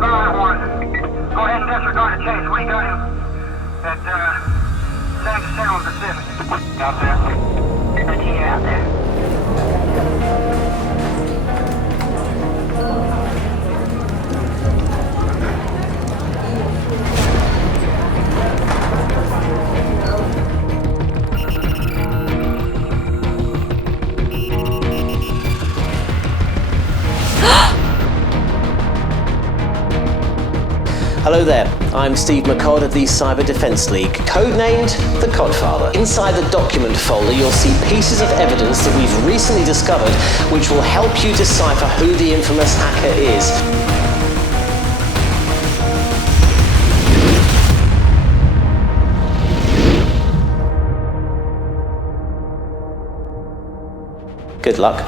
5-1. Go ahead and disregard the chase. We got him at San Jacinto Pacific. Out there. Continue out there. Hello there, I'm Steve McCod of the Cyber Defense League, codenamed the Codfather. Inside the document folder you'll see pieces of evidence that we've recently discovered which will help you decipher who the infamous hacker is. Good luck.